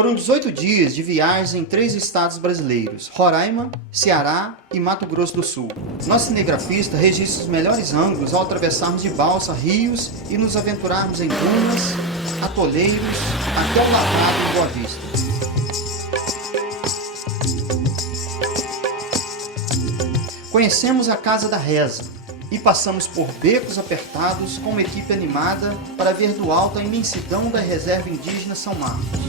Foram 18 dias de viagens em 3 estados brasileiros, Roraima, Ceará e Mato Grosso do Sul. Nosso cinegrafista registra os melhores ângulos ao atravessarmos de balsa rios e nos aventurarmos em dunas, atoleiros, até o Lavrado e Boa Vista. Conhecemos a Casa da Reza e passamos por becos apertados com uma equipe animada para ver do alto a imensidão da reserva indígena São Marcos.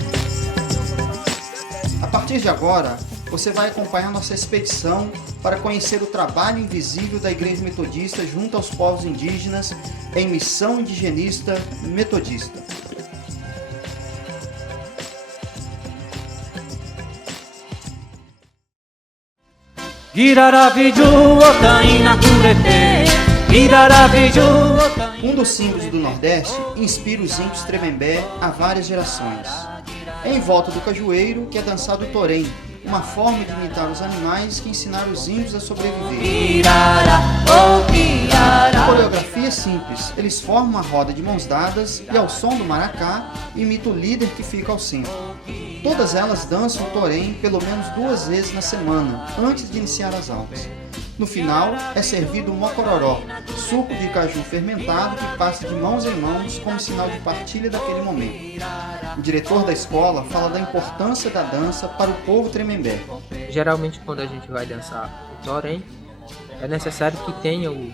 A partir de agora, você vai acompanhar nossa expedição para conhecer o trabalho invisível da Igreja Metodista junto aos povos indígenas em Missão Indigenista Metodista. Um dos símbolos do Nordeste inspira os índios Tremembé há várias gerações. É em volta do cajueiro que é dançado o torém, uma forma de imitar os animais que ensinaram os índios a sobreviver. A coreografia é simples, eles formam uma roda de mãos dadas e ao som do maracá imita o líder que fica ao centro. Todas elas dançam o torém pelo menos 2 vezes na semana, antes de iniciar as aulas. No final, é servido o mocororó, suco de caju fermentado que passa de mãos em mãos como sinal de partilha daquele momento. O diretor da escola fala da importância da dança para o povo Tremembé. Geralmente, quando a gente vai dançar o torém, é necessário que tenha o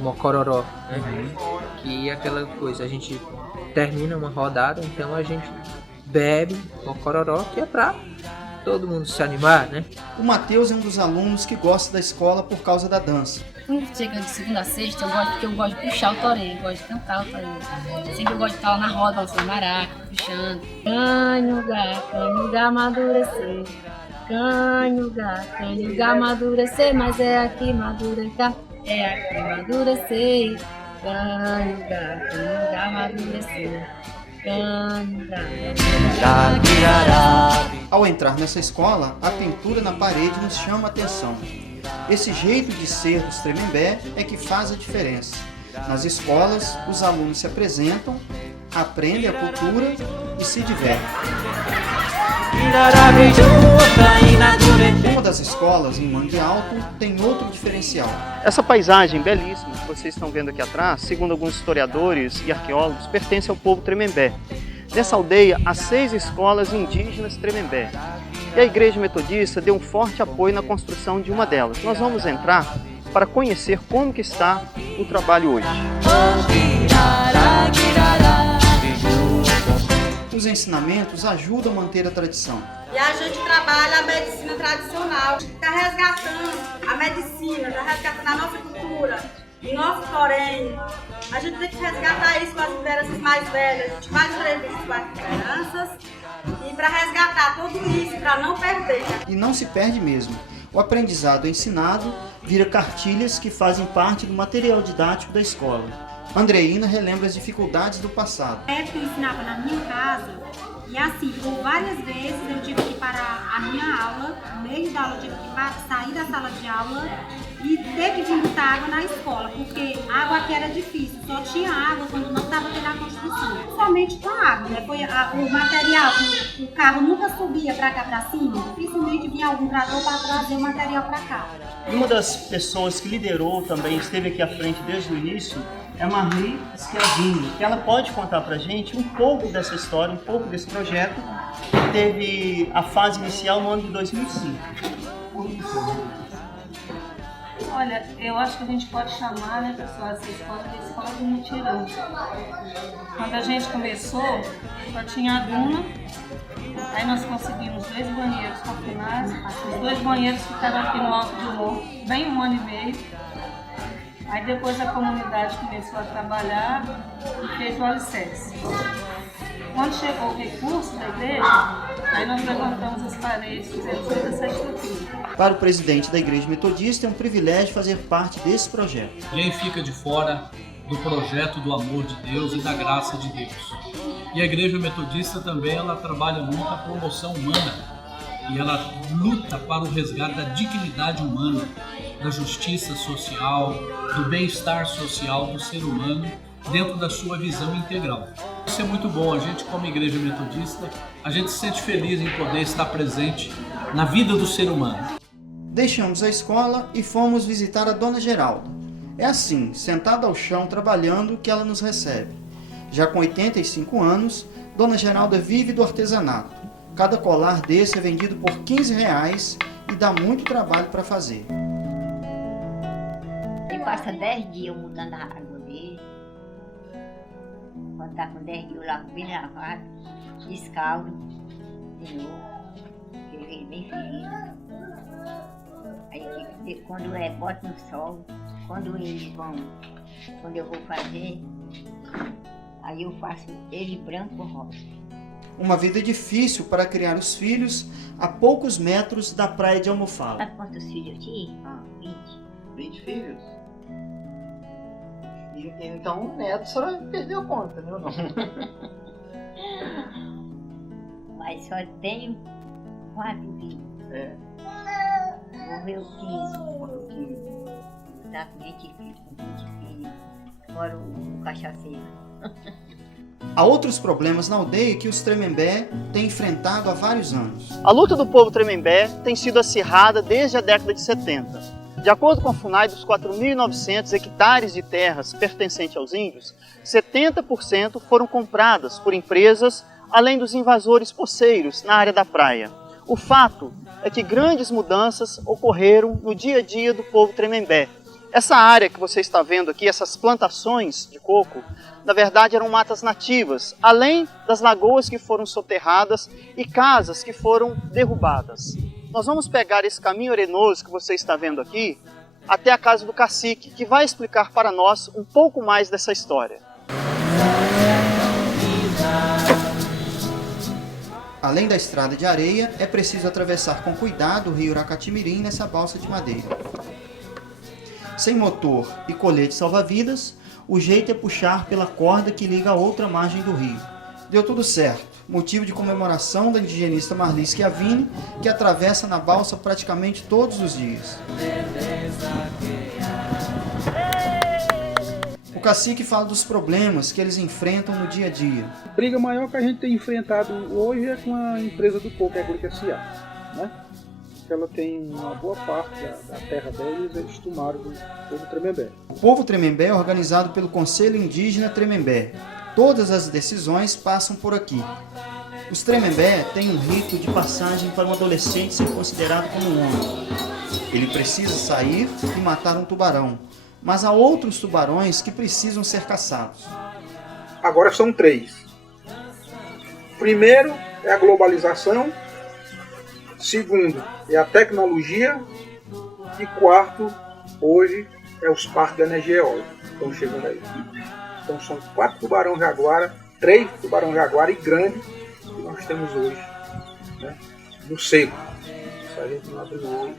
mocororó, né? Que é aquela coisa, a gente termina uma rodada, então a gente bebe mocororó, que é para todo mundo se animar, né? O Matheus é um dos alunos que gosta da escola por causa da dança. Quando chega de segunda a sexta, eu gosto de puxar o torém, eu gosto de cantar o torém. Sempre eu gosto de estar lá na roda, balançando maraca, puxando. Canhuga, amadurecer. Canhuga, amadurecer, mas é aqui amadurecer, é aqui amadurecer. Canhuga, amadurecer. Ao entrar nessa escola, a pintura na parede nos chama a atenção. Esse jeito de ser dos Tremembé é que faz a diferença. Nas escolas, os alunos se apresentam, aprendem a cultura e se divertem. Uma das escolas, em Mangue Alto, tem outro diferencial. Essa paisagem belíssima que vocês estão vendo aqui atrás, segundo alguns historiadores e arqueólogos, pertence ao povo Tremembé. Nessa aldeia, há 6 escolas indígenas Tremembé. E a Igreja Metodista deu um forte apoio na construção de uma delas. Nós vamos entrar para conhecer como que está o trabalho hoje. Os ensinamentos ajudam a manter a tradição. E a gente trabalha a medicina tradicional, está resgatando a medicina, está resgatando a nossa cultura, o nosso torém. A gente tem que resgatar isso com as lideranças mais velhas, a gente faz entrevistas com as lideranças e para resgatar tudo isso, para não perder. E não se perde mesmo. O aprendizado ensinado vira cartilhas que fazem parte do material didático da escola. Andreina relembra as dificuldades do passado. Na época eu ensinava na minha casa e assim, por várias vezes eu tive que parar a minha aula, no meio da aula eu tive que sair da sala de aula e ter que vir botar água na escola, porque a água aqui era difícil, só tinha água quando não estava tendo a construção. Somente com a água, né? O material, o carro nunca subia para cá para cima, dificilmente vinha algum trator para trazer o material para cá. E uma das pessoas que liderou também, esteve aqui à frente desde o início, é a Marli Schiavini, que ela pode contar pra gente um pouco dessa história, um pouco desse projeto, que teve a fase inicial no ano de 2005. Olha, eu acho que a gente pode chamar, né, pessoal, essa escola de escola do mutirão. Quando a gente começou, só tinha a duna, aí nós conseguimos 2 banheiros confinados, os 2 banheiros ficaram aqui no alto do morro, bem 1 ano e meio. Aí depois a comunidade começou a trabalhar e fez o alicerce. Quando chegou o recurso da igreja, aí nós levantamos as paredes, fizemos toda essa estrutura. Para o presidente da Igreja Metodista é um privilégio fazer parte desse projeto. Ninguém fica de fora do projeto do amor de Deus e da graça de Deus. E a Igreja Metodista também ela trabalha muito a promoção humana. E ela luta para o resgate da dignidade humana, da justiça social, do bem-estar social do ser humano dentro da sua visão integral. Isso é muito bom. A gente, como igreja metodista, a gente se sente feliz em poder estar presente na vida do ser humano. Deixamos a escola e fomos visitar a Dona Geralda. É assim, sentada ao chão trabalhando, que ela nos recebe. Já com 85 anos, Dona Geralda vive do artesanato. Cada colar desse é vendido por R$15 e dá muito trabalho para fazer. Ele passa 10 dias mudando a água dele. Quando está com 10 dias, eu lavo bem lavado, descaldo de novo, porque ele vem bem feliz. Aí quando bota no sol, quando eu vou fazer, aí eu faço ele branco ou rosa. Uma vida difícil para criar os filhos a poucos metros da praia de Almofala. Sabe quantos filhos eu tinha? 20. 20 filhos? Então, neto, a senhora perdeu a conta, né? Não? Mas só tenho 4 filhos. É. Morreu 15. Tá com 20 filhos, fora o cachaceiro. Há outros problemas na aldeia que os Tremembé têm enfrentado há vários anos. A luta do povo Tremembé tem sido acirrada desde a década de 70. De acordo com a FUNAI, dos 4.900 hectares de terras pertencentes aos índios, 70% foram compradas por empresas, além dos invasores poceiros na área da praia. O fato é que grandes mudanças ocorreram no dia a dia do povo Tremembé. Essa área que você está vendo aqui, essas plantações de coco, na verdade eram matas nativas, além das lagoas que foram soterradas e casas que foram derrubadas. Nós vamos pegar esse caminho arenoso que você está vendo aqui até a casa do cacique, que vai explicar para nós um pouco mais dessa história. Além da estrada de areia, é preciso atravessar com cuidado o rio Uracatimirim nessa balsa de madeira. Sem motor e colete salva-vidas, o jeito é puxar pela corda que liga a outra margem do rio. Deu tudo certo, motivo de comemoração da indigenista Marli Schiavini, que atravessa na balsa praticamente todos os dias. O cacique fala dos problemas que eles enfrentam no dia a dia. A briga maior que a gente tem enfrentado hoje é com a empresa do coco, a Agricaciá, né? Ela tem uma boa parte da terra deles, eles tomaram do povo Tremembé. O povo Tremembé é organizado pelo Conselho Indígena Tremembé. Todas as decisões passam por aqui. Os Tremembé têm um rito de passagem para um adolescente ser considerado como um homem. Ele precisa sair e matar um tubarão, mas há outros tubarões que precisam ser caçados. Agora são 3. Primeiro é a globalização. Segundo é a tecnologia. E quarto, hoje, é os parques de energia eólica. Estão chegando aí. Então são 4 tubarão-jaguara, 3 tubarão-jaguara e grande que nós temos hoje, né, no seco. Se a gente não abrir o olho,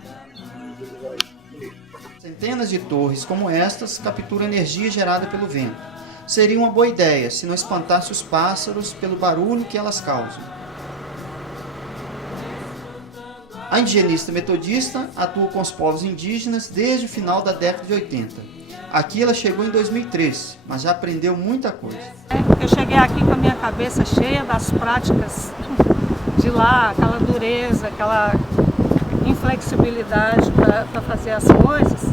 ele vai morrer. Centenas de torres como estas capturam energia gerada pelo vento. Seria uma boa ideia se não espantasse os pássaros pelo barulho que elas causam. A indigenista metodista atua com os povos indígenas desde o final da década de 80. Aqui ela chegou em 2003, mas já aprendeu muita coisa. Eu cheguei aqui com a minha cabeça cheia das práticas de lá, aquela dureza, aquela inflexibilidade para fazer as coisas.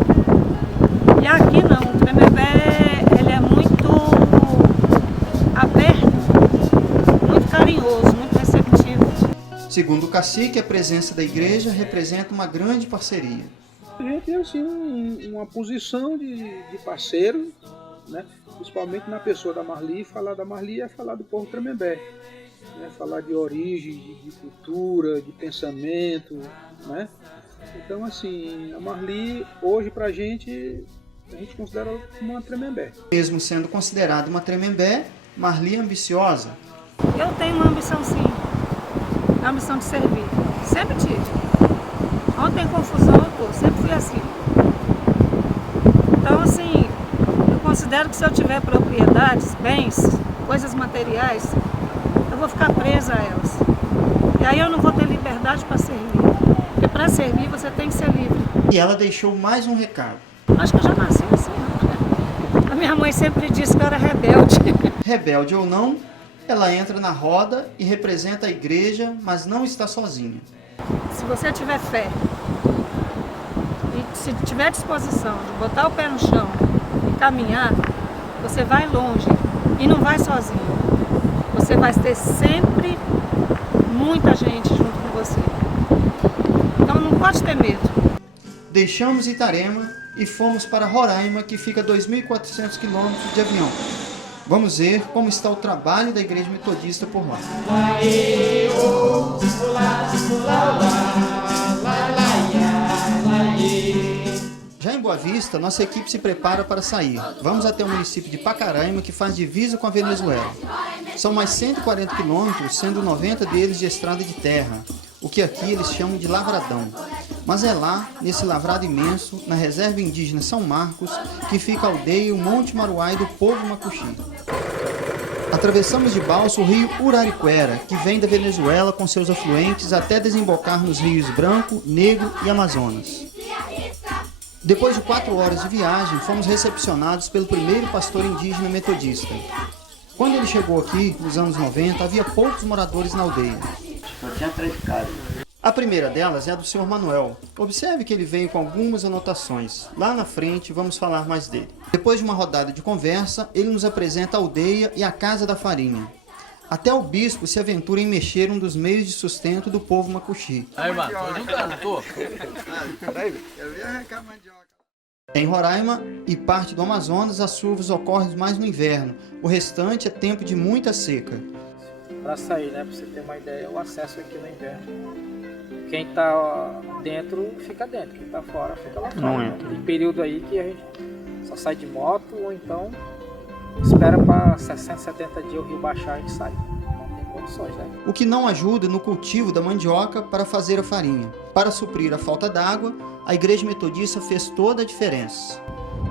E aqui não, o Tremembé ele é muito aberto, muito carinhoso, muito receptivo. Segundo o cacique, a presença da igreja representa uma grande parceria. A gente tem assim, uma posição de parceiro, né? Principalmente na pessoa da Marli. Falar da Marli é falar do povo Tremembé, né? Falar de origem, de cultura, de pensamento, né? Então assim, a Marli hoje pra gente, a gente considera ela como uma Tremembé. Mesmo sendo considerada uma Tremembé, Marli é ambiciosa. Eu tenho uma ambição sim, a ambição de servir, sempre tive. Onde tem confusão eu tô, sempre fui assim. Então assim, eu considero que se eu tiver propriedades, bens, coisas materiais, eu vou ficar presa a elas. E aí eu não vou ter liberdade para servir. Porque para servir você tem que ser livre. E ela deixou mais um recado. Acho que eu já nasci assim. A minha mãe sempre disse que eu era rebelde. Rebelde ou não, Ela entra na roda e representa a igreja, mas não está sozinha. Se você tiver fé e se tiver disposição de botar o pé no chão e caminhar, você vai longe e não vai sozinho. Você vai ter sempre muita gente junto com você. Então não pode ter medo. Deixamos Itarema e fomos para Roraima, que fica a 2.400 quilômetros de avião. Vamos ver como está o trabalho da Igreja Metodista por lá. Já em Boa Vista, nossa equipe se prepara para sair. Vamos até o município de Pacaraima, que faz divisa com a Venezuela. São mais 140 quilômetros, sendo 90 deles de estrada de terra, o que aqui eles chamam de lavradão. Mas é lá, nesse lavrado imenso, na reserva indígena São Marcos, que fica a aldeia, o Monte Maruai do povo Macuxi. Atravessamos de balsa o rio Urariquera, que vem da Venezuela com seus afluentes até desembocar nos rios Branco, Negro e Amazonas. Depois de 4 horas de viagem, fomos recepcionados pelo primeiro pastor indígena metodista. Quando ele chegou aqui, nos anos 90, havia poucos moradores na aldeia. Só tinha 3 casas. A primeira delas é a do Sr. Manuel. Observe que ele veio com algumas anotações. Lá na frente vamos falar mais dele. Depois de uma rodada de conversa, ele nos apresenta a aldeia e a casa da farinha. Até o bispo se aventura em mexer um dos meios de sustento do povo Macuxi. Aí, mano, tô ajudando, tô. Em Roraima e parte do Amazonas, as chuvas ocorrem mais no inverno. O restante é tempo de muita seca. Para sair, né? Para você ter uma ideia, o acesso aqui no inverno. Quem está dentro, fica dentro. Quem está fora, fica lá fora. Não entra. Tem período aí que a gente só sai de moto ou então espera para 60, 70 dias o rio baixar e sai. Não tem condições, né? O que não ajuda no cultivo da mandioca para fazer a farinha. Para suprir a falta d'água, a Igreja Metodista fez toda a diferença.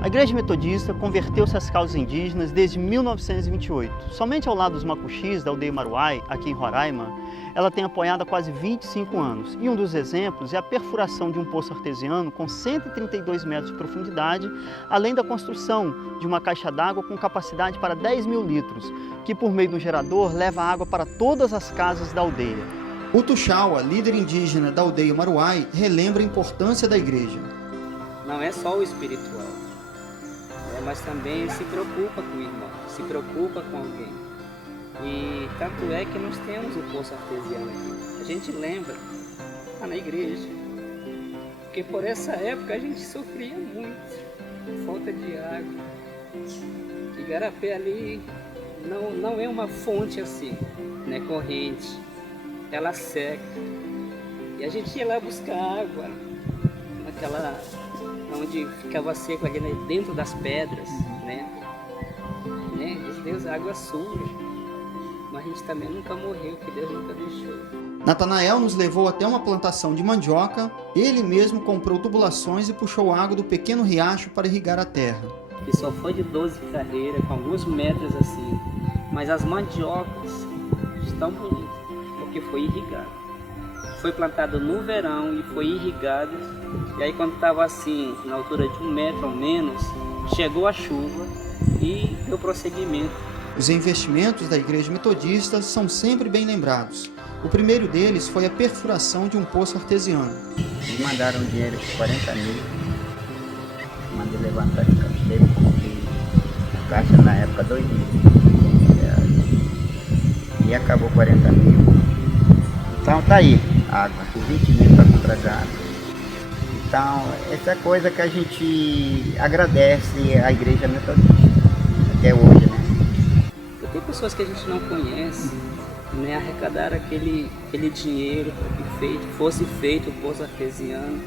A Igreja Metodista converteu-se às causas indígenas desde 1928. Somente ao lado dos Macuxis, da aldeia Maruai, aqui em Roraima, ela tem apoiado há quase 25 anos. E um dos exemplos é a perfuração de um poço artesiano com 132 metros de profundidade, além da construção de uma caixa d'água com capacidade para 10 mil litros, que por meio do gerador leva água para todas as casas da aldeia. O Tuxaua, líder indígena da aldeia Maruai, relembra a importância da igreja. Não é só o espiritual, mas também se preocupa com o irmão, se preocupa com alguém. E tanto é que nós temos o poço artesiano aqui. A gente lembra, lá na igreja, porque por essa época a gente sofria muito, falta de água. Igarapé ali não é uma fonte assim, né, corrente, ela seca. E a gente ia lá buscar água, naquela onde ficava seco ali, né, dentro das pedras, né? Deus, água suja. Mas a gente também nunca morreu, que Deus nunca deixou. Natanael nos levou até uma plantação de mandioca. Ele mesmo comprou tubulações e puxou água do pequeno riacho para irrigar a terra. Que só foi de 12 carreiras, com alguns metros assim. Mas as mandiocas estão bonitas, porque foi irrigado. Foi plantado no verão e foi irrigado. E aí quando estava assim, na altura de 1 metro ou menos, chegou a chuva e deu prosseguimento. Os investimentos da Igreja Metodista são sempre bem lembrados. O primeiro deles foi a perfuração de um poço artesiano. Eles mandaram dinheiro de 40 mil. Mandei levantar de cabeceira, comprei a caixa na época 2 mil. E acabou 40 mil. Então tá aí, água, 20 mil para comprar água. Então, essa é coisa que a gente agradece à Igreja Metodista até hoje, né? Tem pessoas que a gente não conhece, né, arrecadaram aquele dinheiro para que fosse feito o poço artesiano,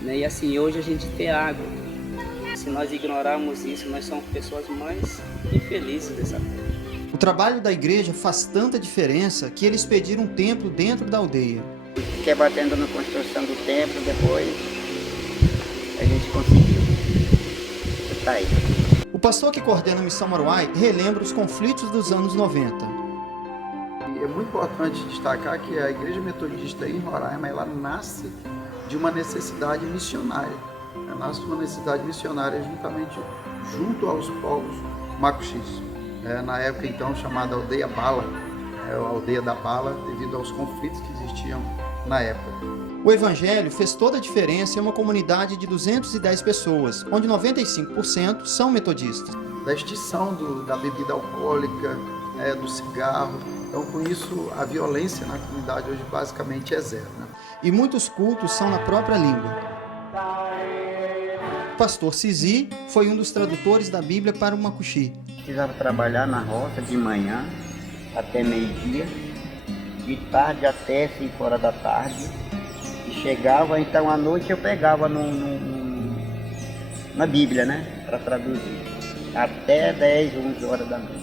né, e assim, hoje a gente tem água. Se nós ignorarmos isso, nós somos pessoas mais infelizes dessa terra. O trabalho da igreja faz tanta diferença que eles pediram um templo dentro da aldeia. Fiquei batendo na construção do templo, depois a gente conseguiu. Tá aí. O pastor que coordena a Missão Maruai relembra os conflitos dos anos 90. É muito importante destacar que a Igreja Metodista em Roraima, ela nasce de uma necessidade missionária. Ela nasce de uma necessidade missionária juntamente junto aos povos macuxis. na época então chamada Aldeia Bala, a Aldeia da Bala, devido aos conflitos que existiam na época. O Evangelho fez toda a diferença em uma comunidade de 210 pessoas, onde 95% são metodistas. Da extinção da bebida alcoólica, do cigarro. Então, com isso, a violência na comunidade hoje basicamente é zero. Né? E muitos cultos são na própria língua. O pastor Cizi foi um dos tradutores da Bíblia para o Macuxi. Precisava trabalhar na roça de manhã até meio-dia, de tarde até 5 horas da tarde. E chegava, então à noite eu pegava na Bíblia, né, para traduzir. Até 10, 11 horas da noite.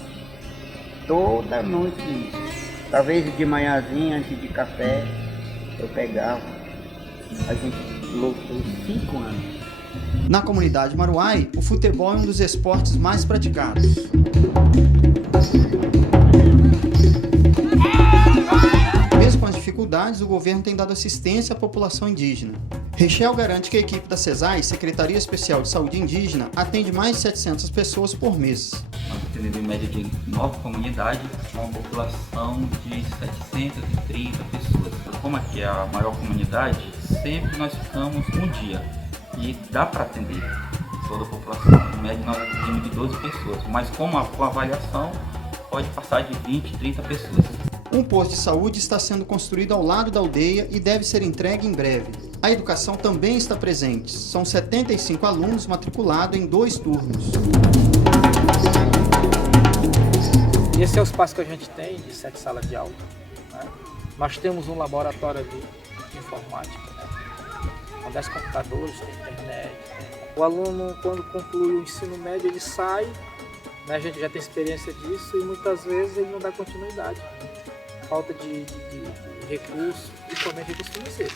Toda noite isso. Talvez de manhãzinha, antes de café, eu pegava. A gente lutou 5 anos. Na comunidade Maruai, o futebol é um dos esportes mais praticados. Mesmo com as dificuldades, o governo tem dado assistência à população indígena. Rechel garante que a equipe da CESAI, Secretaria Especial de Saúde Indígena, atende mais de 700 pessoas por mês. Nós atendemos em média de 9 comunidades, com uma população de 730 pessoas. Como aqui é a maior comunidade, sempre nós ficamos um dia e dá para atender toda a população. Em média nós atendemos de 12 pessoas, mas com avaliação pode passar de 20, 30 pessoas. Um posto de saúde está sendo construído ao lado da aldeia e deve ser entregue em breve. A educação também está presente. São 75 alunos matriculados em 2 turnos. Esse é o espaço que a gente tem de 7 salas de aula. Né? Nós temos um laboratório de informática, né? Com 10 computadores, tem internet. O aluno, quando conclui o ensino médio, ele sai, né? A gente já tem experiência disso e muitas vezes ele não dá continuidade. Falta de recursos, principalmente recursos financeiros.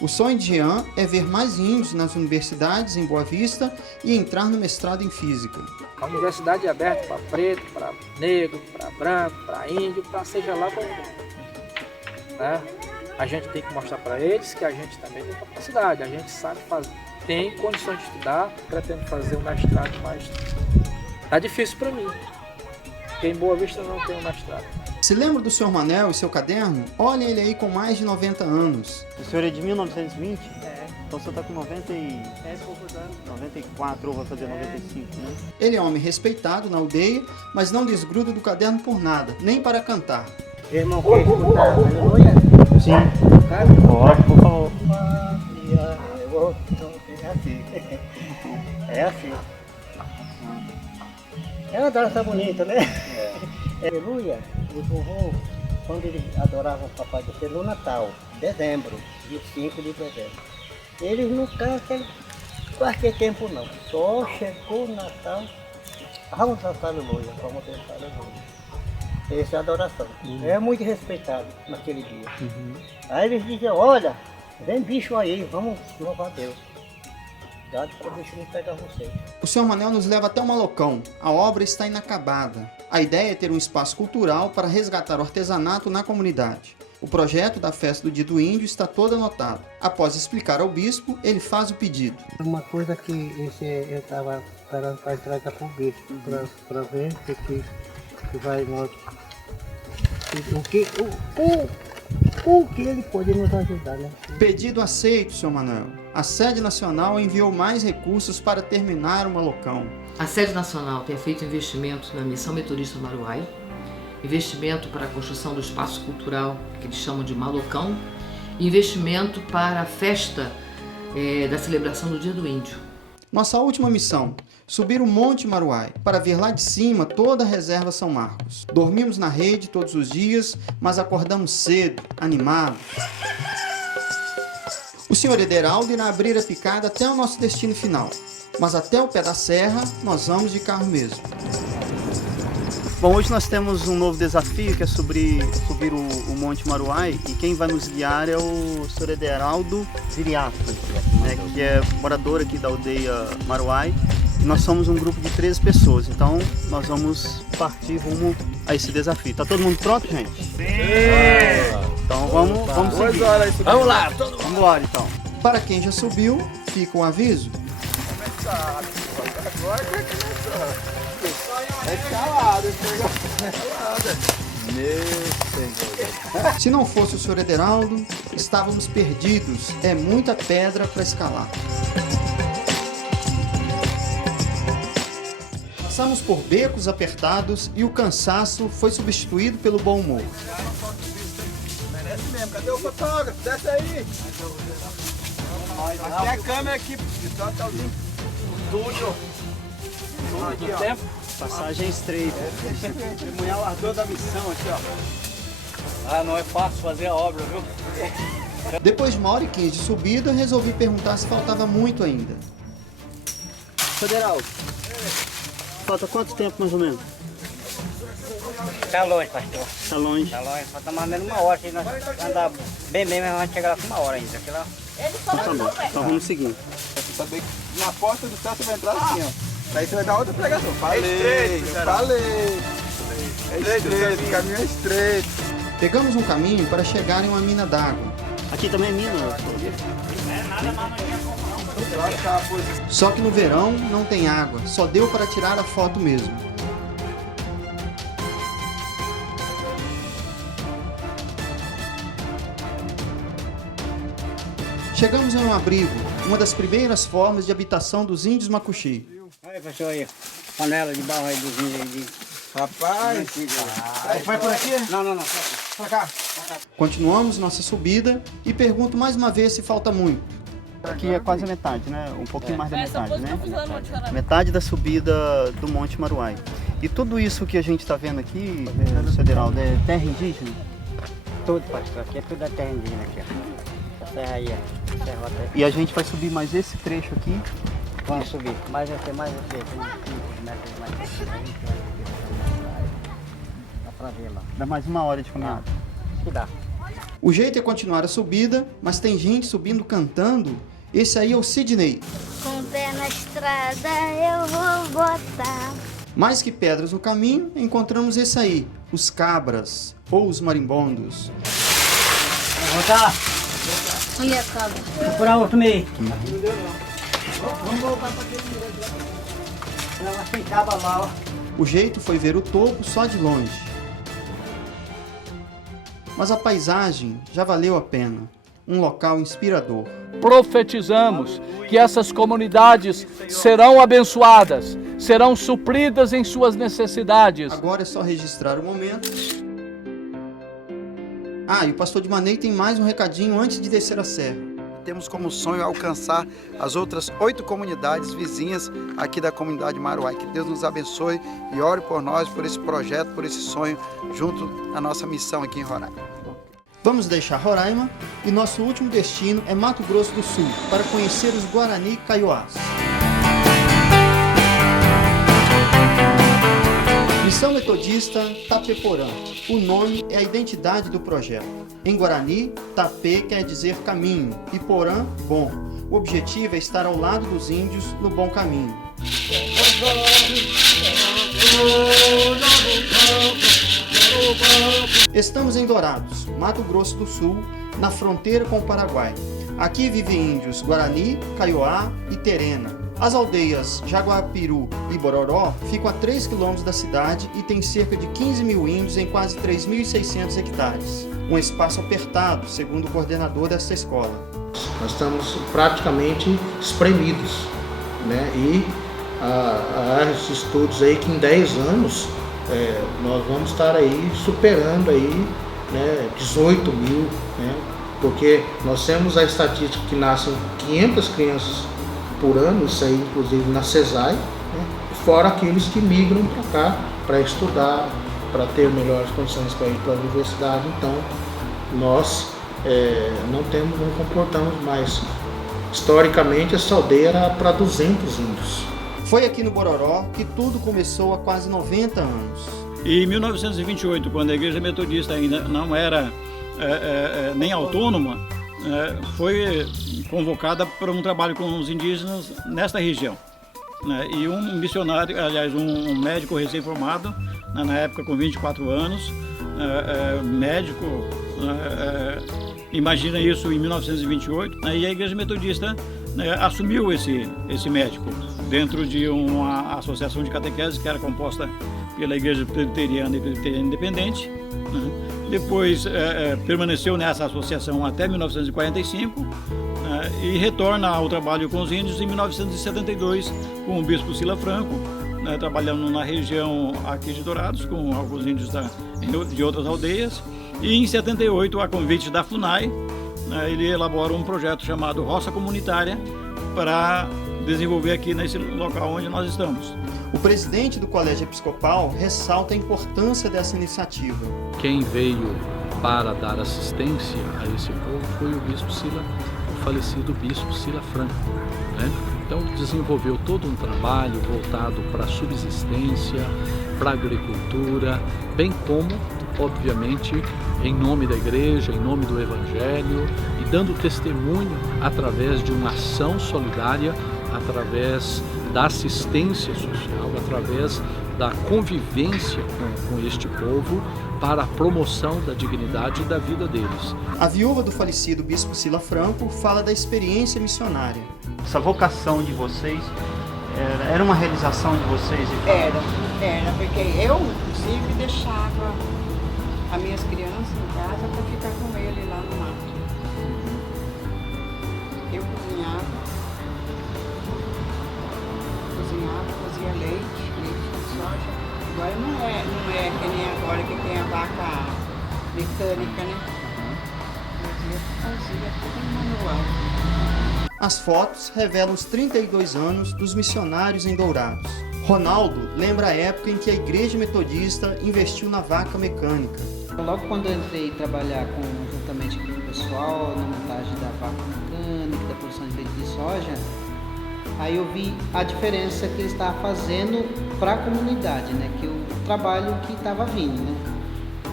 O sonho de Jean é ver mais índios nas universidades em Boa Vista e entrar no mestrado em Física. A universidade é aberta para preto, para negro, para branco, para índio, para seja lá qual for. Né? A gente tem que mostrar para eles que a gente também tem capacidade, a gente sabe fazer, tem condições de estudar, pretendo fazer um mestrado, mas tá difícil para mim, porque em Boa Vista não tem um mestrado. Se lembra do Sr. Manel e seu caderno? Olha ele aí com mais de 90 anos. O senhor é de 1920? Então você está com 94 ou vai fazer 95, né? Ele é um homem respeitado na aldeia, mas não desgruda do caderno por nada, nem para cantar. Irmão, quer escutar aleluia? Sim. Pode, por favor. É assim. É assim. É uma dança bonita, né? Aleluia, o vovô, quando ele adorava o Papai do Céu no Natal, dezembro, dia 5 de dezembro. Eles não cantam qualquer tempo não, só chegou o Natal, vamos dançar aleluia, vamos dançar aleluia. Essa é a adoração, é muito respeitado naquele dia. Aí eles dizem, olha, vem bicho aí, vamos louvar a Deus. Cuidado para o bicho não pegar você. O Sr. Manel nos leva até o Malocão. A obra está inacabada. A ideia é ter um espaço cultural para resgatar o artesanato na comunidade. O projeto da festa do Dia do Índio está todo anotado. Após explicar ao bispo, ele faz o pedido. Uma coisa que eu estava esperando para entregar para o bispo, para ver que vai nós. O que ele pode nos ajudar, né? Pedido aceito, Sr. Manuel. A sede nacional enviou mais recursos para terminar o Malocão. A sede nacional tem feito investimentos na Missão Metodista Maruai, investimento para a construção do espaço cultural, que eles chamam de Malocão, e investimento para a festa da celebração do Dia do Índio. Nossa última missão, subir o Monte Maruai, para ver lá de cima toda a reserva São Marcos. Dormimos na rede todos os dias, mas acordamos cedo, animados. O Sr. Ederaldo irá abrir a picada até o nosso destino final, mas até o pé da serra nós vamos de carro mesmo. Bom, hoje nós temos um novo desafio, que é subir o Monte Maruai, e quem vai nos guiar é o Sr. Ederaldo Viriato, que é morador aqui da aldeia Maruai. E nós somos um grupo de 13 pessoas, então nós vamos partir rumo a esse desafio. Tá todo mundo pronto, gente? Sim! Então vamos seguir. Vamos lá, vamos lá então. Para quem já subiu, fica um aviso. Agora vai começar. É escalada, esse negócio é escalada. Meu Senhor. Se não fosse o Sr. Ederaldo, estávamos perdidos. É muita pedra para escalar. Passamos por becos apertados e o cansaço foi substituído pelo bom humor. Merece mesmo. Cadê o fotógrafo? Desce aí. Aqui é a câmera aqui. Tudo. Aqui, ó. Tempo. Passagem estreita. Mulher largou da missão aqui, ó. Ah, não é fácil fazer a obra, viu? Depois de 1h15 de subida, resolvi perguntar se faltava muito ainda. Federal, falta quanto tempo mais ou menos? Tá longe, pastor. Tá longe? Tá longe, falta mais ou menos 1 hora. Se nós andar bem, mas vamos chegar lá com 1 hora ainda. Aqui lá. Então tá bom, então vamos seguir. Você saber que na porta do céu você vai entrar assim, ó. Daí você vai dar outra pregação. Falei, É estreito, o caminho é estreito. Pegamos um caminho para chegar em uma mina d'água. Aqui também é mina, Só que no verão não tem água, só deu para tirar a foto mesmo. Chegamos em um abrigo, uma das primeiras formas de habitação dos índios Macuxi. Aí, pastor, aí. Panela de barro aí dos índios aí. Rapaz, vai por aqui? Não. Pra cá. Continuamos nossa subida e pergunto mais uma vez se falta muito. Aqui é quase a metade, né? Um pouquinho mais da metade, né? Metade da subida do Monte Maruai. E tudo isso que a gente está vendo aqui, Federal, é terra indígena? Tudo, pastor. Aqui é tudo da terra indígena aqui, ó. Essa terra aí, ó. E a gente vai subir mais esse trecho aqui? Vamos subir. Mais aqui, mais aqui. Dá pra ver lá. Dá mais 1 hora de caminhada. Que dá. O jeito é continuar a subida, mas tem gente subindo cantando. Esse aí é o Sidney. Com o pé na estrada eu vou botar. Mais que pedras no caminho, encontramos esse aí, os cabras, ou os marimbondos. Vou voltar. Olha a cabra. Procurar outro meio. Vamos voltar para aquele meio. Ela tem caba lá, ó. O jeito foi ver o topo só de longe. Mas a paisagem já valeu a pena. Um local inspirador. Profetizamos que essas comunidades serão abençoadas, serão supridas em suas necessidades. Agora é só registrar o momento. Ah, e o pastor de Manei tem mais um recadinho antes de descer a serra. Temos como sonho alcançar as outras 8 comunidades vizinhas aqui da comunidade Maruai. Que Deus nos abençoe e ore por nós, por esse projeto, por esse sonho, junto à nossa missão aqui em Roraima. Vamos deixar Roraima e nosso último destino é Mato Grosso do Sul, para conhecer os Guarani Kaiowás. Missão Metodista Tapeporã. O nome é a identidade do projeto. Em Guarani, Tapê quer dizer caminho e Porã, bom. O objetivo é estar ao lado dos índios no bom caminho. Estamos em Dourados, Mato Grosso do Sul, na fronteira com o Paraguai. Aqui vivem índios Guarani, Kaiowá e Terena. As aldeias Jaguapiru e Bororó ficam a 3 quilômetros da cidade e tem cerca de 15 mil índios em quase 3.600 hectares. Um espaço apertado, segundo o coordenador desta escola. Nós estamos praticamente espremidos, né? E há estudos aí que em 10 anos nós vamos estar aí superando aí, né, 18 mil, né? Porque nós temos a estatística que nascem 500 crianças por ano, isso aí inclusive na CESAI, né? Fora aqueles que migram para cá para estudar, para ter melhores condições para ir para a universidade. Então nós não comportamos mais. Historicamente essa aldeia era para 200 índios. Foi aqui no Bororó que tudo começou há quase 90 anos. E em 1928, quando a Igreja Metodista ainda não era nem autônoma, foi convocada para um trabalho com os indígenas nesta região. E um missionário, aliás, um médico recém-formado, na época com 24 anos, médico, imagina isso em 1928, e a Igreja Metodista assumiu esse médico dentro de uma associação de catequese que era composta pela Igreja Presbiteriana e Presbiteriana Independente, né? Depois permaneceu nessa associação até 1945 e retorna ao trabalho com os índios em 1972 com o bispo Sila Franco, né, trabalhando na região aqui de Dourados com alguns índios de outras aldeias. E em 78, a convite da FUNAI, né, ele elabora um projeto chamado Roça Comunitária para desenvolver aqui nesse local onde nós estamos. O presidente do Colégio Episcopal ressalta a importância dessa iniciativa. Quem veio para dar assistência a esse povo foi o bispo Sila, o falecido bispo Sila Franco, né? Então desenvolveu todo um trabalho voltado para a subsistência, para a agricultura, bem como, obviamente, em nome da igreja, em nome do evangelho e dando testemunho através de uma ação solidária, através da assistência social, através da convivência com este povo para a promoção da dignidade e da vida deles. A viúva do falecido bispo Sila Franco fala da experiência missionária. Essa vocação de vocês era uma realização de vocês? Era, porque eu, inclusive, deixava as minhas crianças em casa para ficar com ele lá no mato. Eu fazia leite de soja. Agora não é que nem agora que tem a vaca mecânica, né? Eu fazia tudo manual. As fotos revelam os 32 anos dos missionários em Dourados. Ronaldo lembra a época em que a Igreja Metodista investiu na vaca mecânica. Logo quando eu entrei trabalhar juntamente com o pessoal na montagem da vaca mecânica, da produção de leite de soja, aí eu vi a diferença que ele estava fazendo para a comunidade, né? Que o trabalho que estava vindo, né?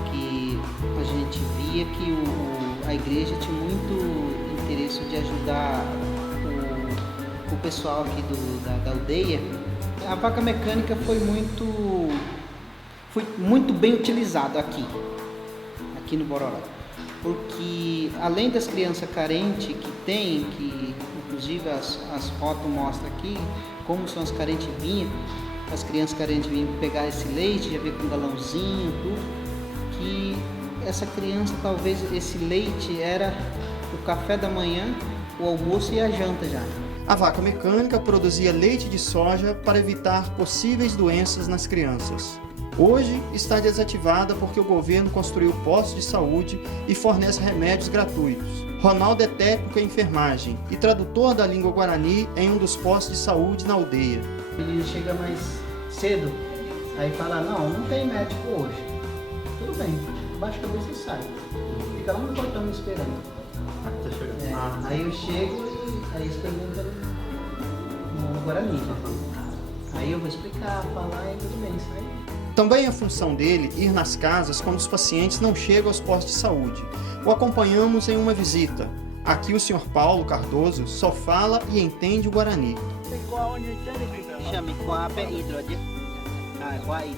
Que a gente via que a igreja tinha muito interesse de ajudar o pessoal aqui da aldeia. A vaca mecânica foi muito bem utilizada aqui no Bororó, porque além das crianças carentes que tem, que inclusive as fotos mostram aqui como são as carentes vinhas, as crianças carentes vinham pegar esse leite, já ver com um galãozinho, tudo, que essa criança, talvez esse leite era o café da manhã, o almoço e a janta já. A vaca mecânica produzia leite de soja para evitar possíveis doenças nas crianças. Hoje está desativada porque o governo construiu postos de saúde e fornece remédios gratuitos. Ronaldo é técnico em enfermagem e tradutor da língua guarani em um dos postos de saúde na aldeia. Ele chega mais cedo, aí fala, não tem médico hoje. Tudo bem, baixa a cabeça e sai. Fica lá no portão me esperando. Aí eu chego e aí eles perguntam no guarani. Aí eu vou explicar, falar e tudo bem, sai. Também é função dele ir nas casas quando os pacientes não chegam aos postos de saúde. O acompanhamos em uma visita. Aqui o Sr. Paulo Cardoso só fala e entende o guarani. Chame Quape Hidrodia. Quai.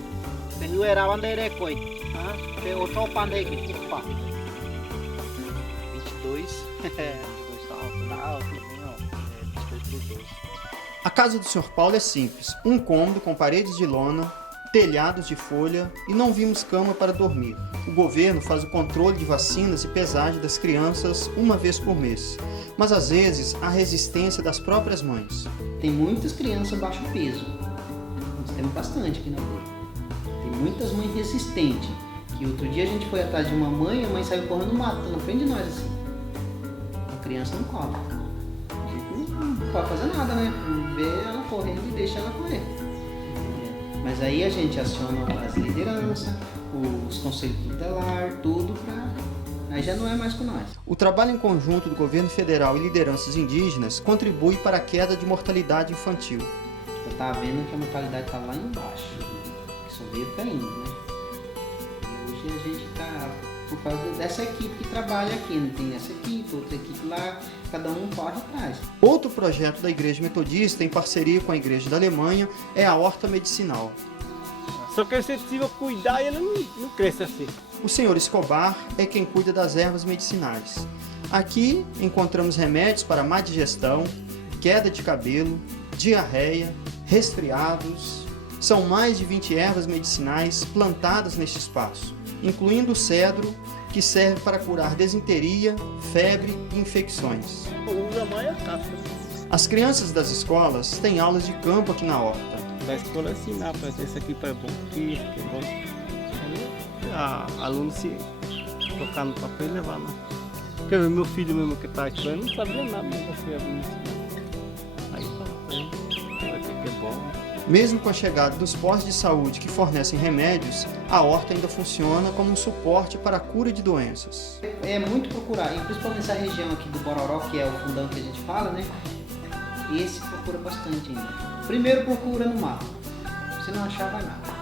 Pelu era onde era coi. Pe outro pandei que cupa. 22. A casa do Sr. Paulo é simples. Um cômodo com paredes de lona, telhados de folha e não vimos cama para dormir. O governo faz o controle de vacinas e pesagem das crianças uma vez por mês, mas às vezes há resistência das próprias mães. Tem muitas crianças baixo peso, nós temos bastante aqui na aldeia. Tem muitas mães resistentes, que outro dia a gente foi atrás de uma mãe, a mãe saiu correndo no mato, na frente de nós assim. A criança não corre. A gente não pode fazer nada, né? Vê ela correndo e deixa ela correr. Mas aí a gente aciona as lideranças, os conselhos tutelares, tudo para... Aí já não é mais com nós. O trabalho em conjunto do governo federal e lideranças indígenas contribui para a queda de mortalidade infantil. Eu estava vendo que a mortalidade está lá embaixo, que só veio caindo, né? E hoje a gente está, por causa dessa equipe que trabalha aqui, não tem essa equipe, outra equipe lá, cada um corre atrás. Outro projeto da Igreja Metodista, em parceria com a Igreja da Alemanha, é a horta medicinal. Só que você precisa cuidar e ele não cresce assim. O Sr. Escobar é quem cuida das ervas medicinais. Aqui encontramos remédios para má digestão, queda de cabelo, diarreia, resfriados São mais de 20 ervas medicinais plantadas neste espaço, incluindo o cedro, que serve para curar desinteria, febre e infecções. As crianças das escolas têm aulas de campo aqui na horta. Da escola ensinar para esse aqui para bom, que é bom. Aluno se tocar no papel e levar, né? Porque meu filho mesmo que está estudando não sabia nada, mas assim, aluno ensinar. Aí fala, que é bom. Mesmo com a chegada dos postos de saúde que fornecem remédios, a horta ainda funciona como um suporte para a cura de doenças. É muito procurar, e principalmente essa região aqui do Bororó, que é o fundão que a gente fala, né? Esse procura bastante ainda. Primeiro procura no mato, se não achar vai nada.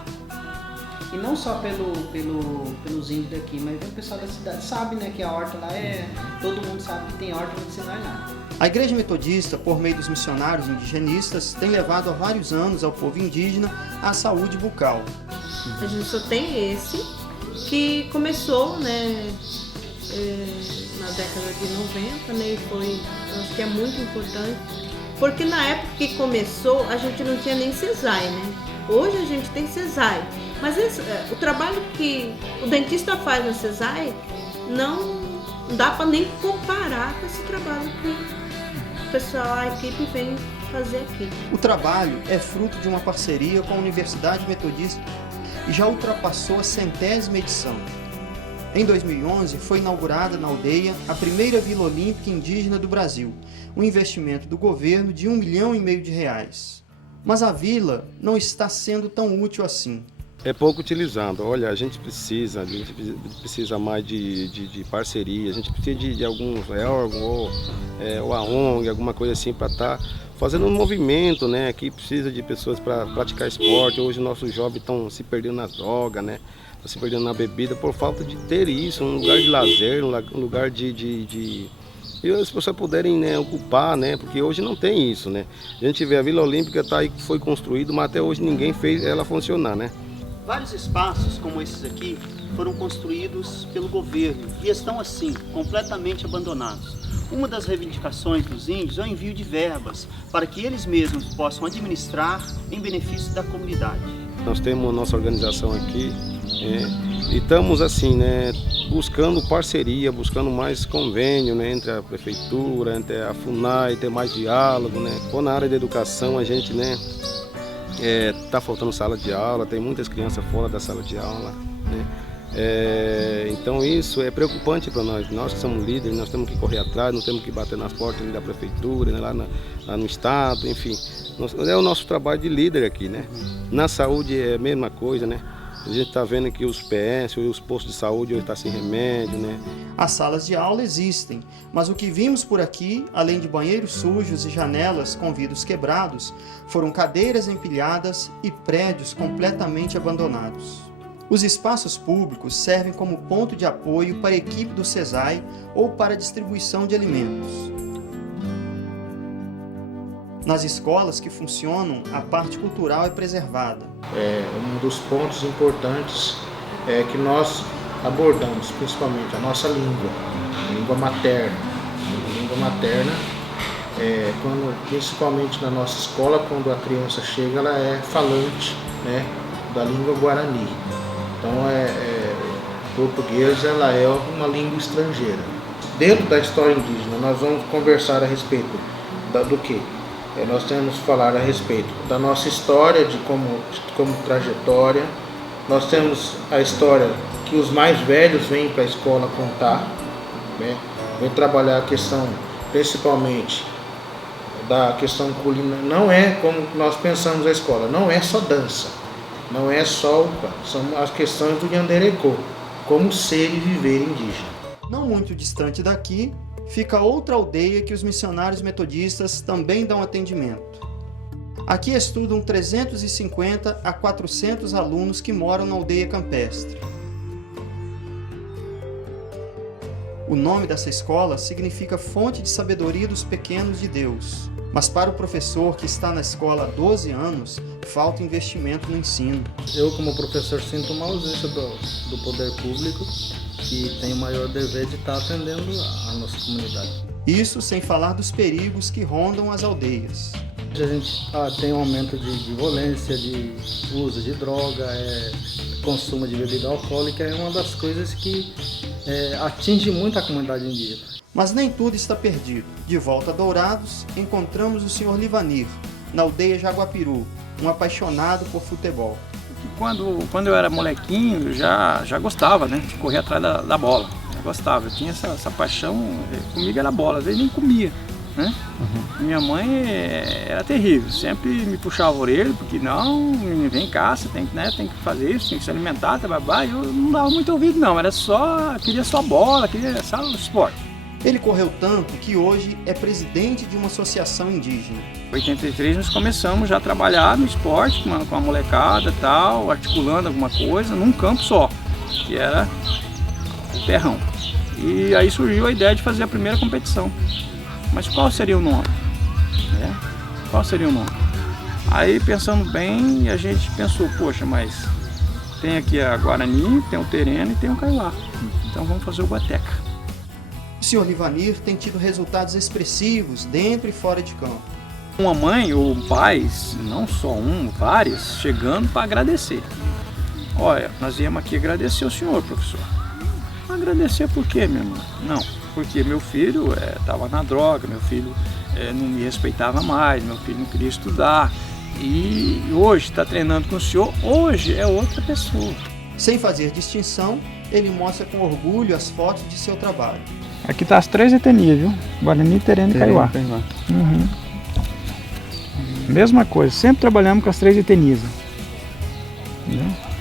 E não só pelos índios daqui, mas o pessoal da cidade sabe, né, que a horta lá todo mundo sabe que tem horta medicinal lá. A Igreja Metodista, por meio dos missionários indigenistas, tem levado há vários anos ao povo indígena a saúde bucal. A gente só tem esse, que começou, né, na década de 90, né, e foi, acho que é muito importante, porque na época que começou a gente não tinha nem CESAI, né? Hoje a gente tem CESAI, mas o trabalho que o dentista faz na CESAI não dá para nem comparar com esse trabalho que o pessoal, a equipe vem fazer aqui. O trabalho é fruto de uma parceria com a Universidade Metodista e já ultrapassou a 100ª edição. Em 2011, foi inaugurada na aldeia a primeira Vila Olímpica Indígena do Brasil, um investimento do governo de R$1,5 milhão. Mas a vila não está sendo tão útil assim. É pouco utilizado. Olha, a gente precisa mais de parceria, a gente precisa de alguns órgãos ou a ONG, alguma coisa assim para estar fazendo um movimento, né? Aqui precisa de pessoas para praticar esporte. Hoje nossos jovens estão se perdendo nas drogas, né? Estão se perdendo na bebida por falta de ter isso, um lugar de lazer, um lugar e as pessoas puderem, né, ocupar, né, porque hoje não tem isso, né. A gente vê a Vila Olímpica tá aí, foi construída, mas até hoje ninguém fez ela funcionar, né. Vários espaços como esses aqui foram construídos pelo governo e estão assim, completamente abandonados. Uma das reivindicações dos índios é o envio de verbas para que eles mesmos possam administrar em benefício da comunidade. Nós temos a nossa organização aqui e estamos assim, né, buscando parceria, buscando mais convênio, né, entre a prefeitura, entre a FUNAI, ter mais diálogo, né. Pô, na área da educação a gente, né, tá faltando sala de aula, tem muitas crianças fora da sala de aula, né. Então isso é preocupante para nós. Nós que somos líderes, nós temos que correr atrás, nós temos que bater nas portas ali da prefeitura, né, lá no estado, enfim. É o nosso trabalho de líder aqui, né. Na saúde é a mesma coisa, né. A gente está vendo que os PS, os postos de saúde hoje estão sem remédio, né. As salas de aula existem, mas o que vimos por aqui, além de banheiros sujos e janelas com vidros quebrados, foram cadeiras empilhadas e prédios completamente abandonados. Os espaços públicos servem como ponto de apoio para a equipe do CESAI ou para a distribuição de alimentos. Nas escolas que funcionam, a parte cultural é preservada. Um dos pontos importantes é que nós abordamos principalmente a nossa língua, a língua materna. A língua materna, principalmente na nossa escola, quando a criança chega, ela é falante, né, da língua guarani. Então, português ela é uma língua estrangeira. Dentro da história indígena, nós vamos conversar a respeito do quê? Nós temos que falar a respeito da nossa história, de como trajetória. Nós temos a história que os mais velhos vêm para a escola contar, né? Vem trabalhar a questão, principalmente, da questão culinária. Não é como nós pensamos a escola, não é só dança, não é só são as questões do Yanderecô, como ser e viver indígena. Não muito distante daqui, fica outra aldeia que os missionários metodistas também dão atendimento. Aqui estudam 350 a 400 alunos que moram na aldeia campestre. O nome dessa escola significa fonte de sabedoria dos pequenos de Deus. Mas para o professor que está na escola há 12 anos, falta investimento no ensino. Eu, como professor, sinto uma ausência do poder público, que tem o maior dever de estar atendendo a nossa comunidade. Isso sem falar dos perigos que rondam as aldeias. A gente tem um aumento de violência, de uso de droga, consumo de bebida alcoólica, é uma das coisas que atinge muito a comunidade indígena. Mas nem tudo está perdido. De volta a Dourados, encontramos o Sr. Livanir, na aldeia Jaguapiru, um apaixonado por futebol. Quando eu era molequinho, eu já gostava, né, de correr atrás da bola. Eu gostava, eu tinha essa paixão, comigo era bola, às vezes nem comia, né? Minha mãe era terrível, sempre me puxava a orelha, porque não, vem cá, você tem que fazer isso, tem que se alimentar, e eu não dava muito ouvido não, queria só bola, queria só o esporte. Ele correu tanto que hoje é presidente de uma associação indígena. Em 83 nós começamos já a trabalhar no esporte, com a molecada e tal, articulando alguma coisa, num campo só, que era o terrão. E aí surgiu a ideia de fazer a primeira competição. Mas qual seria o nome? Qual seria o nome? Aí pensando bem, a gente pensou, poxa, mas tem aqui a Guarani, tem o Tereno e tem o Kaiowá. Então vamos fazer o Guateca. O Sr. Livanir tem tido resultados expressivos dentro e fora de campo. Uma mãe ou pais, não só vários, chegando para agradecer. Olha, nós viemos aqui agradecer ao senhor, professor. Agradecer por quê, minha irmã? Não, porque meu filho estava na droga, meu filho não me respeitava mais, meu filho não queria estudar. E hoje está treinando com o senhor, hoje é outra pessoa. Sem fazer distinção, ele mostra com orgulho as fotos de seu trabalho. Aqui tá as 3 etnias, viu? Guarani, Tereno e Kaiowá. Mesma coisa, sempre trabalhamos com as 3 etnias.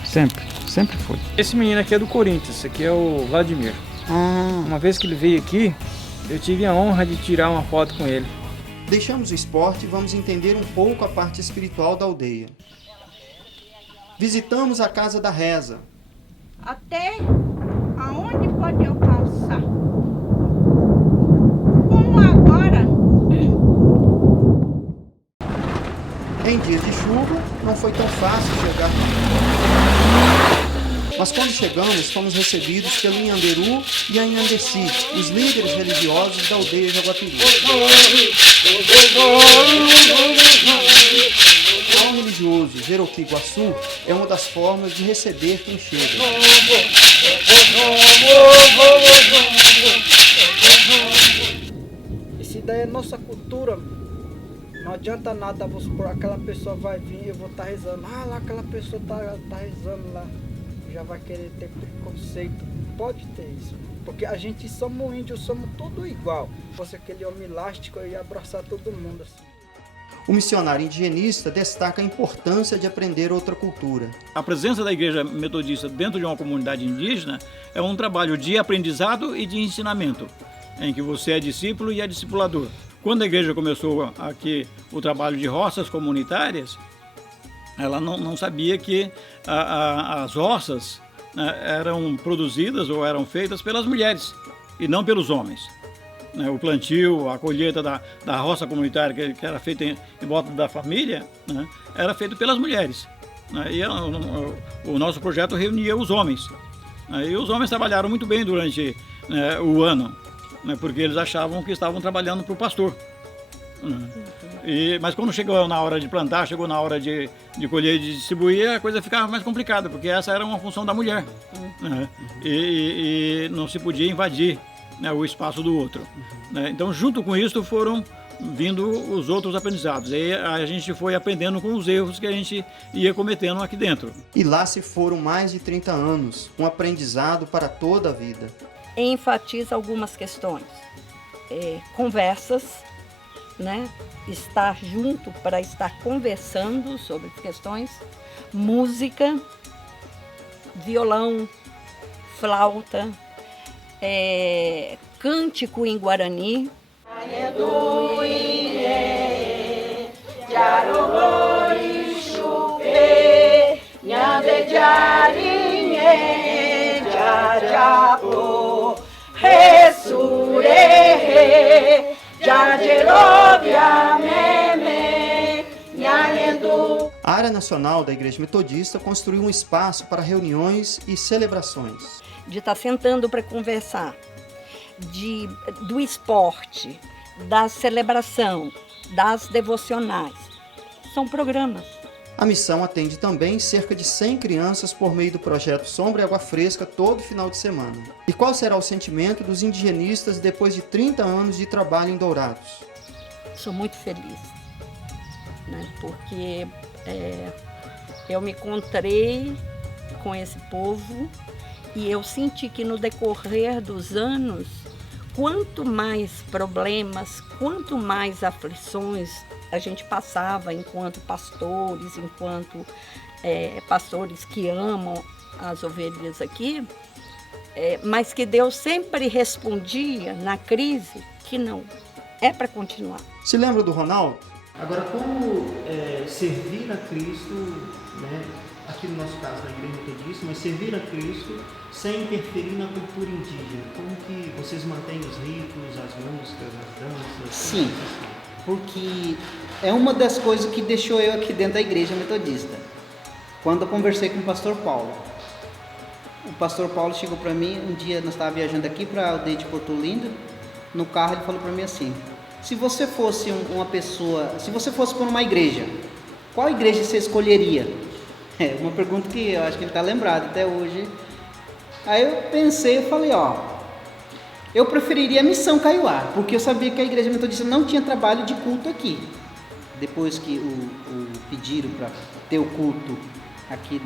Sempre foi. Esse menino aqui é do Corinthians, esse aqui é o Vladimir. Uma vez que ele veio aqui, eu tive a honra de tirar uma foto com ele. Deixamos o esporte e vamos entender um pouco a parte espiritual da aldeia. Visitamos a Casa da Reza. Até aonde pode alcançar? Como agora? Em dias de chuva, não foi tão fácil chegar. Mas quando chegamos, fomos recebidos pelo Inhanderu e a Inhandeci, os líderes religiosos da aldeia Jaguapiru. O ritual religioso Jeroqui Guaçu é uma das formas de receber quem chega. Isso daí é nossa cultura. Não adianta nada, vamos supor, aquela pessoa vai vir, eu vou estar rezando. Lá aquela pessoa tá rezando lá. Já vai querer ter preconceito. Pode ter isso. Porque a gente somos índios, somos tudo igual. Se fosse aquele homem elástico, eu ia abraçar todo mundo assim. O missionário indigenista destaca a importância de aprender outra cultura. A presença da Igreja Metodista dentro de uma comunidade indígena é um trabalho de aprendizado e de ensinamento, em que você é discípulo e é discipulador. Quando a igreja começou aqui o trabalho de roças comunitárias, ela não sabia que as roças eram produzidas ou eram feitas pelas mulheres e não pelos homens. O plantio, a colheita da roça comunitária, que era feita em volta da família, era feito pelas mulheres. E o nosso projeto reunia os homens. E os homens trabalharam muito bem durante o ano, porque eles achavam que estavam trabalhando para o pastor. Mas quando chegou na hora de plantar, chegou na hora de colher e de distribuir, a coisa ficava mais complicada, porque essa era uma função da mulher. E não se podia invadir o espaço do outro. Então, junto com isso, foram vindo os outros aprendizados. E a gente foi aprendendo com os erros que a gente ia cometendo aqui dentro. E lá se foram mais de 30 anos, um aprendizado para toda a vida. Enfatiza algumas questões. Conversas, estar junto para estar conversando sobre questões, música, violão, flauta, cântico em Guarani. A área nacional da Igreja Metodista construiu um espaço para reuniões e celebrações. De estar sentando para conversar, do esporte, da celebração, das devocionais. São programas. A missão atende também cerca de 100 crianças por meio do projeto Sombra e Água Fresca todo final de semana. E qual será o sentimento dos indigenistas depois de 30 anos de trabalho em Dourados? Sou muito feliz, né? Porque eu me encontrei com esse povo e eu senti que no decorrer dos anos, quanto mais problemas, quanto mais aflições a gente passava enquanto pastores, enquanto pastores que amam as ovelhas aqui, mas que Deus sempre respondia na crise que não, é para continuar. Se lembra do Ronaldo? Agora, como servir a Cristo, né, aqui no nosso caso na Igreja Metodista, mas servir a Cristo sem interferir na cultura indígena? Como que vocês mantêm os ritos, as músicas, as danças? Sim, porque é uma das coisas que deixou eu aqui dentro da Igreja Metodista. Quando eu conversei com o pastor Paulo. O pastor Paulo chegou para mim, um dia nós estávamos viajando aqui para a aldeia de Porto Lindo, no carro ele falou para mim assim: se você fosse uma pessoa, se você fosse para uma igreja, qual igreja você escolheria? É uma pergunta que eu acho que ele está lembrado até hoje. Aí eu pensei, eu falei, eu preferiria a Missão Kaiowá, porque eu sabia que a Igreja Metodista não tinha trabalho de culto aqui. Depois que o pediram para ter o culto aqui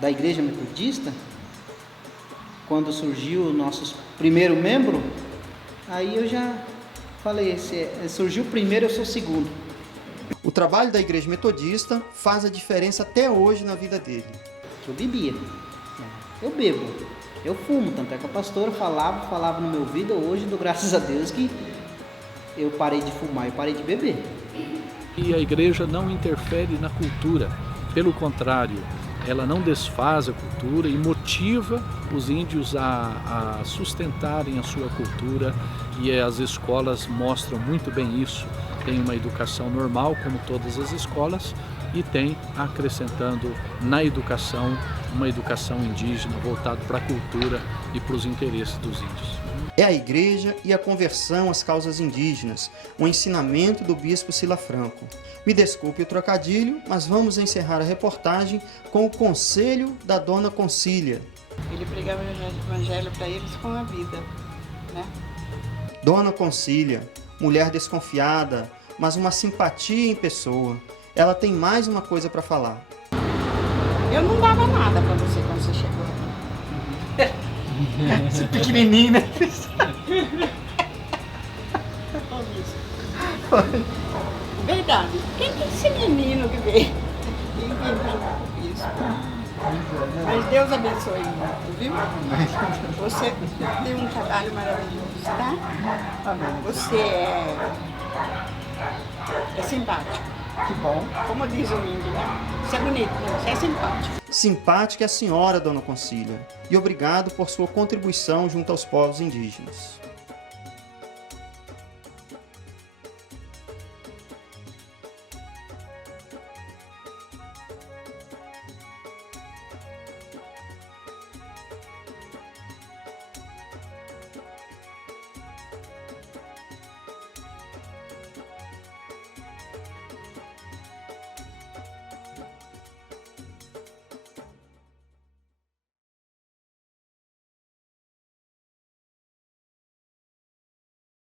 da Igreja Metodista, quando surgiu o nosso primeiro membro, aí eu já falei, se surgiu o primeiro, eu sou o segundo. O trabalho da Igreja Metodista faz a diferença até hoje na vida dele. Eu bebia, eu bebo, eu fumo, tanto é que a pastora falava no meu ouvido. Hoje dou graças a Deus que eu parei de fumar, eu parei de beber. E a igreja não interfere na cultura, pelo contrário, ela não desfaz a cultura e motiva os índios a sustentarem a sua cultura, e as escolas mostram muito bem isso. Tem uma educação normal, como todas as escolas, e tem, acrescentando na educação, uma educação indígena voltada para a cultura e para os interesses dos índios. É a igreja e a conversão às causas indígenas, um ensinamento do bispo Sila Franco. Me desculpe o trocadilho, mas vamos encerrar a reportagem com o conselho da Dona Concília. Ele pregava o evangelho para eles com a vida, né? Dona Concília, mulher desconfiada, mas uma simpatia em pessoa. Ela tem mais uma coisa para falar. Eu não dava nada para você quando você chegou. Esse pequenininho, né? Verdade. Quem é esse menino que veio? Ninguém falou isso. Mas Deus abençoe muito, viu? Você tem um trabalho maravilhoso, tá? Você é simpático. Que bom. Como diz o índio, né? Você é bonito, né? Você é simpático. Simpática é a senhora, Dona Concília. E obrigado por sua contribuição junto aos povos indígenas.